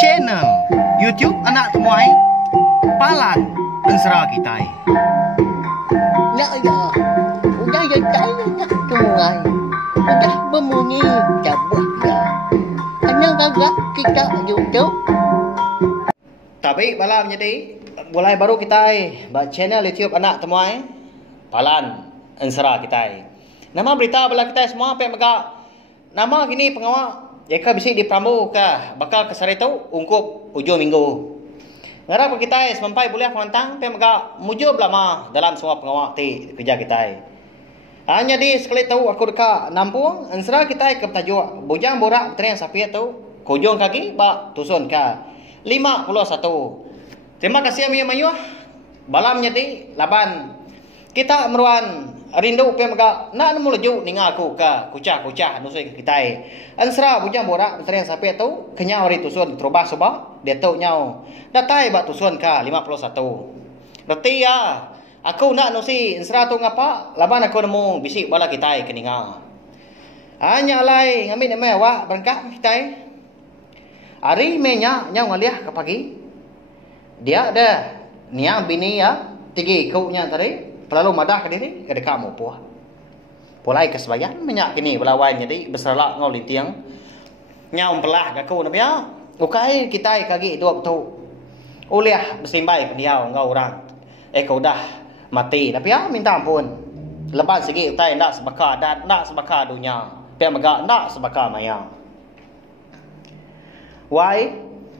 channel YouTube anak temuai Palan Ensera Kitai. Nak ya, udah ya saya nak temuai, udah berbunyi cabut ya. Kenang agak kita YouTube. Tapi malam jadi mulai baru kita channel YouTube anak temuai Palan Ensera Kitai. Nama berita bala kita semua pe mega nama gini pengawal jika bisa dipramu ke bakal kesari tu ungkup ujung minggu. Ngarap kita sampai boleh pantang pe mega mujub lama dalam semua pengawal ti kerja kita. Hanya di sekali tahu aku dekat nampung Ensera kita ke tajuk bujang borak tren sapi tu kujung kaki ba tusun ka 51. Terima kasih Ami Mayuh. Balamnya di laban kita meruan rindu pe mega nak nemu leju ninga aku ka kucah-kucah nusui kita. Ensera bujang borak tren sapi tu kenya ori tusun terubah soba dia tu nyau. Datai ba tusun ka 51. Berarti ya aku nak nusi Ensera tu ngapa laban aku nemu bisik bala kita keninga. Hanya lai ngamin mewah berangkat kita. Hari menya nyau ngaliah ke pagi. Dia ada niang bini ya tigi kaunya tadi lalu madah ke diri ke dekat mu puah. Pulai kesebayan minyak kini belawan jadi berserlak ngau litiang. Nyau pelah ke kau napia. Ukai kita kagi dua tu. Uliah bersimbai ke dia ngau orang. Kau dah mati napia minta ampun. Lepas segi utai ndak sebaka dan ndak sebaka dunia. Pia mega ndak sebaka maya. Wai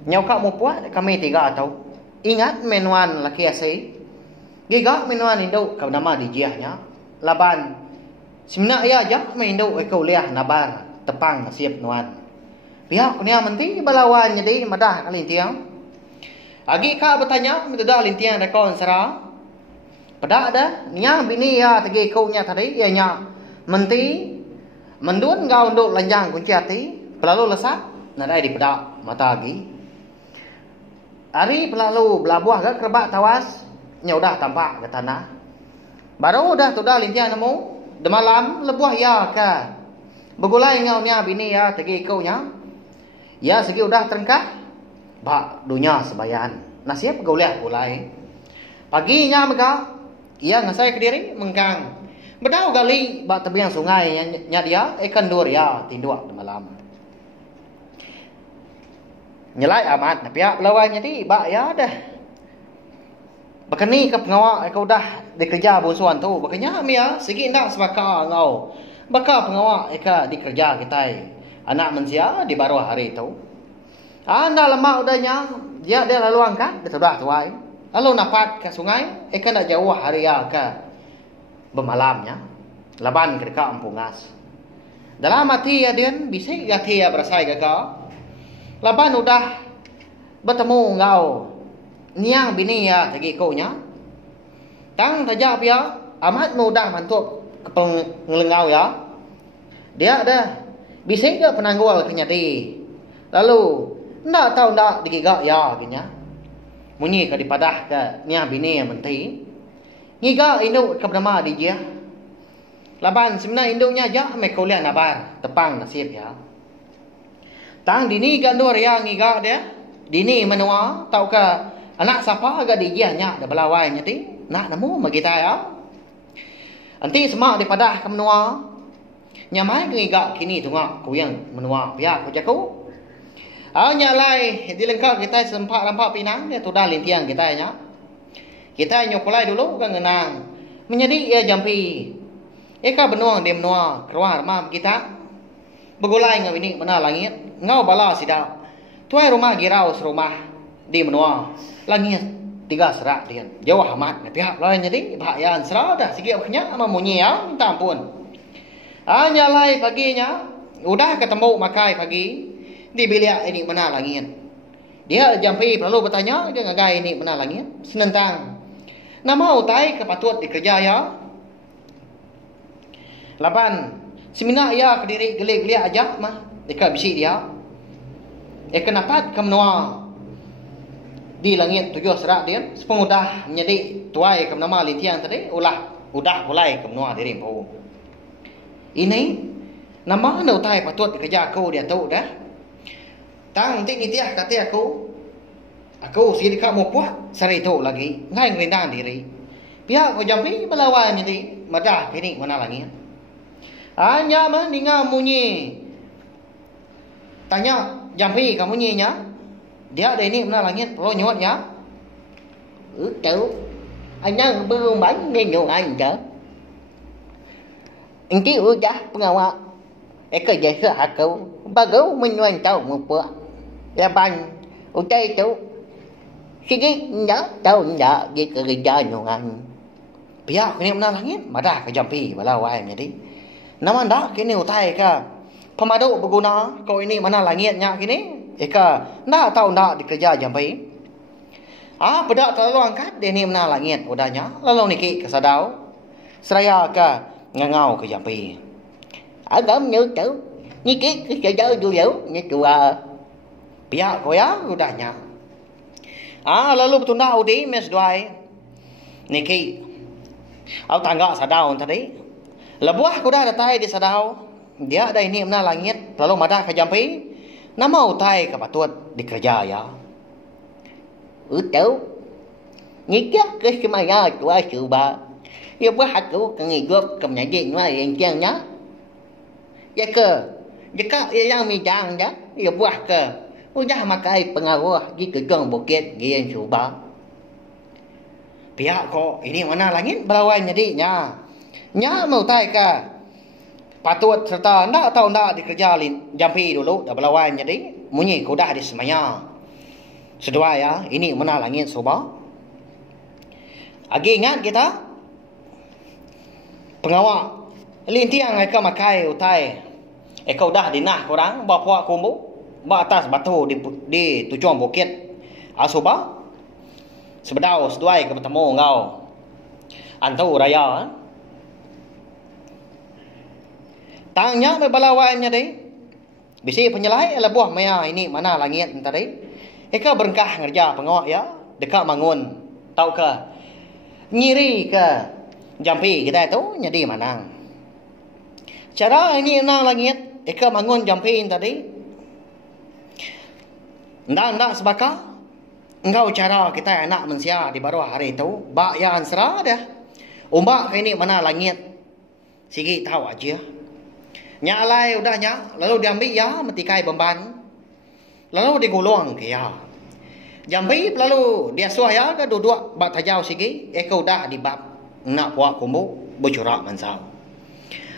nyau kak mu puah kami tiga atau ingat menuan laki asai. Giga minuan induk kau nama dijiahnya. Laban simna ya aja induk kau liah nabar tepang siap nuan. Pihak kunia menti balawan jadi madah kalintiang. Agi ka bertanya minta lintiang rekon Ensera. Pada ada nia bini ya tegi kau nya tadi ya nya menti mendun ngau nduk lanjang kunci hati pelalu lesak nadai di pedak mata agi. Hari pelalu belabuah ke kerbak tawas nya udah tampak ke tanah. Baru udah tu dah lintiang nemu de malam lebuah ya ka. Begulai ngau nya bini ya tegi kau nya. Ya segi udah terengkah bak dunia sebayan. Nasib gauliah pulai. Paginya mega ia ngasai ke diri mengkang. Bedau gali bak tebiang sungai nya dia ikan dur ya tinduak de malam. Nyelai amat napia lawannya di bak ya dah. Bakani ke pengawal kau dah dikerja bunsuan tu. Bakanya mia segi ndak sebaka ngau. Baka pengawal eka dikerja kita. Anak mensia di baru hari tu. Anda lemak udahnya dia lalu angkat dia sudah tuai. Lalu napat ke sungai eka ndak jauh hari ya ke bermalamnya. Laban ke dekat Ampungas. Dalam hati ya dia bisa gati ya berasai ke kau. Laban udah bertemu ngau niang bini ya tegi kau nya. Tang tajap ya amat mudah mantuk kepengelengau ya. Dia ada bising ke penanggul kenyati. Lalu ndak tahu ndak digigak ya ginya. Munyi ke dipadah ke niang bini yang menti. Ngiga induk ke bernama dijia. Laban sebenarnya induknya ja me kuliah nabar tepang nasib ya. Tang dini gandur ya ngiga dia. Dini menua tahu ke anak siapa agak dijiahnya dah belawai nyati nak nemu magita ya. Anti semak dipadah ke menua. Nyamai ngiga kini tungak ku yang menua pihak ku jaku. Nya lai dilengkap kita sempat lampak pinang dia tu dah lintiang kita nya. Kita nyukulai dulu kan ngenang. Menjadi ia jampi. Eka benuang dia menua keluar mam kita. Begulai ngau ini mana langit. Ngau bala sidap. Tuai rumah girau serumah di menua. Langit 3 serak dia. Jauh amat pihak lain jadi bahaya Ensera dah segi akhirnya ama munyi ya minta ampun. Hanya lai paginya udah ketemu makai pagi di bilik ini mana langit. Dia jampi lalu bertanya dia ngagai ini mana langit senentang. Nama utai kepatut dikerja ya. Laban semina ya ke diri gelik-gelik aja mah dekat bisi dia. Kenapa ke menua di langit 7 serak dia sepengudah menjadi tuai ke nama lintiang tadi udah mulai ke menua diri pau. Ini nama anda utai patut dikerja kau dia tahu dah. Tang nanti nitia kata aku sih dekat mau puak sari tu lagi ngai ngerindang diri. Pihak kau jampi melawan jadi madah kini mana lagi? Hanya mendengar bunyi. Tanya jampi kamu bunyinya. Dia ada ini mana langit perlu nyotnya. Tahu. Anang belum bangun nhiều anh chứ. Anh chỉ udah pengawal. Eka jasa aku. Baru menyuan tahu mau puak. Laban utai tu. Sige nhớ tahu nhớ di kerja nyongan. Pihak kini mana langit madah ke jampi melawan jadi. Nama anda kini utai ka pemadu berguna kau ini mana langitnya kini. Eka nak tahu nak dikerja jampi. Pedak terlalu angkat dia ni mana langit udahnya. Lalu niki kesadau. Seraya ke ngangau ke jampi. Agam như tu. Như cái chơi dulu như tua. Pihak kau ya udahnya. Lalu betunda udi mes duai. Niki. Au tangga sadau tadi. Lebuah kuda datai di sadau. Dia ada ini mana langit lalu madah ke jampi. Nama utai ke patut dikerja ya. Tahu. Như cái semaya tua suba. Dia buat aku kan hidup kemenjadi mah yang jangan. Ya ke. Jika yang midang dah. Dia buat ke. Udah makai pengaruh di kejong bukit gian suba. Pihak kau ini mana langit berlawan jadinya. Nya mau tai ke patut serta nak tahu nak dikerja jampi dulu dah berlawan jadi. Munyi kau dah di semaya. Sedua ya, ini mana langit suba. Agi ingat kita pengawal lintiang eka makai utai. Eka udah dinah korang bawa kumbu. Ba atas batu di tujuan bukit Asuba. Sebedau seduai ke bertemu engkau. Antu raya. Tangnya berbalawannya deh. Bisi penyelai adalah buah maya ini mana langit tadi. Eka berengkah ngerja pengawak ya. Dekat mangun. Tahu ke? Nyiri ke jampi kita itu jadi mana. Cara ini enang langit. Eka mangun jampi tadi. Ndak sebaka. Engkau cara kita anak manusia di baru hari itu. Bak yang serah dah. Umbak ini mana langit. Sigi tahu aja. Nyalai udah nyak. Lalu diambil ya metikai beban. Lalu digulung ke ya. Jampi lalu dia suaya ke duduk bak tajau sigi. Eka udah di bab. Nak puak kumbu. Bercurak mansau.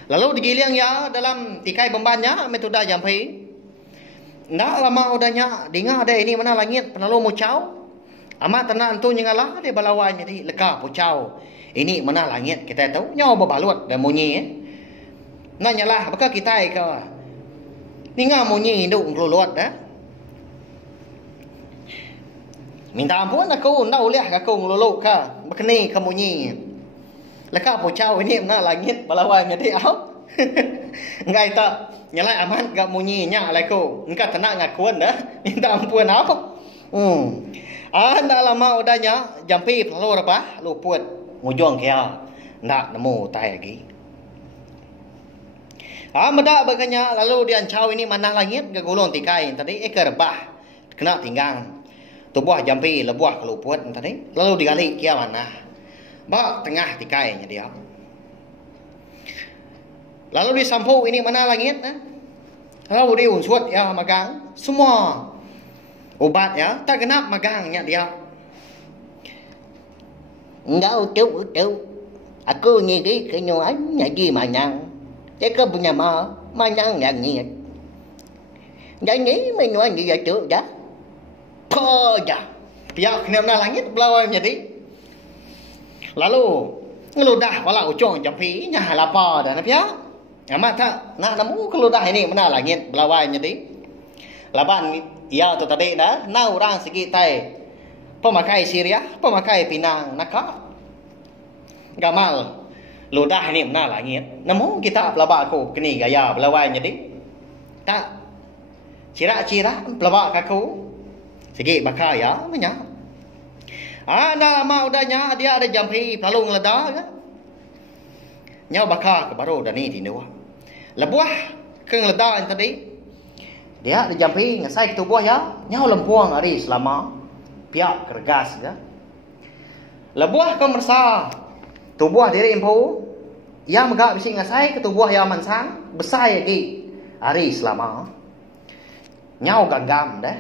Lalu digiling ya dalam tikai bebannya. Metoda jampi. Ndak lama udahnya dengar ada ini mana langit penalu mucau. Amat tenang tu nyengala dia balawan jadi leka pucau. Ini mana langit kita tahu nyawa berbalut dan munyi. Nanyalah apakah kita ke ninga munyi hidup ngelulut dah. Minta ampun aku ndak boleh aku ngelulut ke bekeni ke munyi. Leka pucau ini mana langit balawan jadi au. Enggak itu nyalai aman gak munyinya alaiku. Engkau tenang ngakuan dah. Minta ampun apa? Ndak lama udahnya jampi lalu apa? Luput ngujung kia. Ndak nemu tai lagi. Medak baganya lalu diancau ini mana langit ke gulung tikai tadi ekor bah kena tinggang. Tubuh jampi lebuah keluput tadi lalu digali kia mana. Ba tengah tikainya dia. Lalu disampu ini mana langit? Lalu diunsut ya magang. Semua obat ya tak genap magangnya dia. Enggak tu. Aku ngiri kenyuan ngaji manyang. Jika punya manyang yang ngir. Jadi menyuan dia tu dah. Po dah. Pihak kena mana langit belawai jadi. Lalu ngeludah wala ucung jampi nya lapar dah pihak. Amat tak nak nemu keludah ini mana langit belawai jadi. Laban ya tu tadi dah na orang segi tai pemakai Syria, pemakai Pinang nakap. Gamal ludah ini mana langit. Nemu kita pelabak aku kini gaya belawai jadi. Tak cira-cira pelabak aku segi bakal ya punya. Dah lama udahnya dia ada jampi lalu ngeledah kan. Nyau bakal ke baru dah ni di luar. Lebuah ke ngeledah tadi. Dia di jampi ngasai ketubuh ya, nyau lempuang hari selama pihak kergas ya. Lebuah kau mersa tubuh diri impu yang megak bisi ngasai ketubuh ya mansang besar lagi hari selama nyau ganggam dah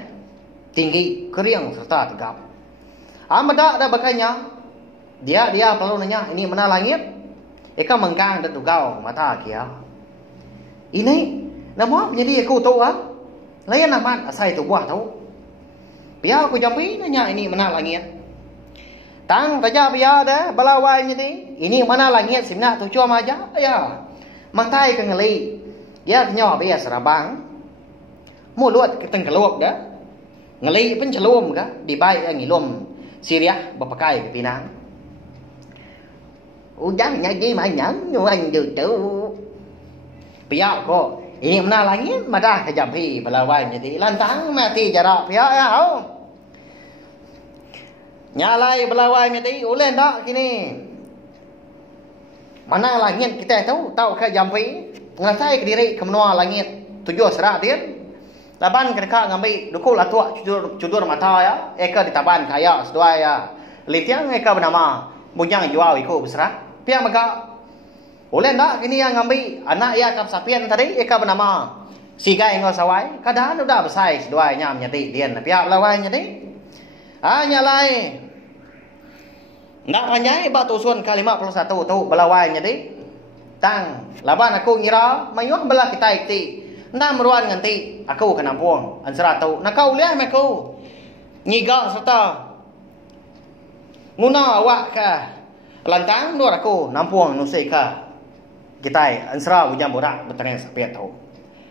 tinggi keriang serta tegap. Amada ada bakanya dia perlu nanya ini mana langit? Eka mengkang dan tugau mata kia. Ini nama menjadi aku tahu ah. Lain nama asai tubuh tahu. Biar aku jampi nanya ini mana langit? Tang raja biar dah balawai jadi. Ini mana langit sebenarnya tu cuma aja ya. Mantai ke ngeli. Dia nyawa biar serabang. Mulut keteng keluak dah. Ngeli pun celum ka di baik ngilum Syria berpakai ke Pinang. Ujang jadi banyak nyuan tu. Biar kok ini mana langit madah ke jampi balawai jadi. Lantang mati jarak biar ya. Nyalai belawai mati ulen tak kini. Mana langit kita tahu ke jampi ngasai ke diri ke menua langit tujuh serak dia. Taban kedeka ngambil dukul atua cudur mata ya. Eka ditaban kaya sedua ya. Litiang eka bernama bunyang jual ikut besar. Pihak maka ulen tak kini yang ngambil anak ya kap sapian tadi eka bernama siga engol sawai. Kadang udah besar sedua nyam nyati dia. Pihak belawai nyati. Nyalai. Nak panjai batu suan ke-51 tu belawai jadi. Tang laban aku ngira mayuh belah kita ikti. Nda meruan nganti aku ke nampung ansara tu. Nak kau lihat aku. Nyiga serta nguna awak ka lantang nur aku nampung nusai ka kita ansara ujang borak bertanya sapiat tu.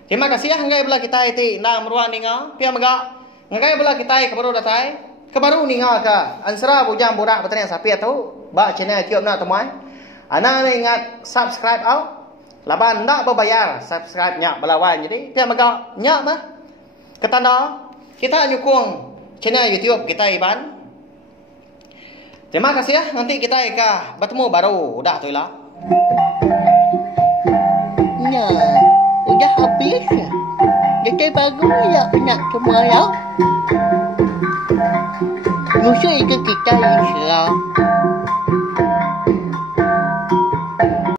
Terima kasih ngai belah kita ikti nda meruan ninga pia maga ngai belah kita ke baru datai. Kebaru ni ngaka ansara bujang borak bertanya sapi tu ba channel tiup nak temuan ana ni ingat subscribe au laban ndak berbayar subscribe nya belawan jadi pihak maka nya mah ketanda kita nyukung channel YouTube kita Iban. Terima kasih ya nanti kita ka bertemu baru dah tu lah. Ya, udah habis. Jadi bagus ya nak semua ya. Musuh itu kita Islam.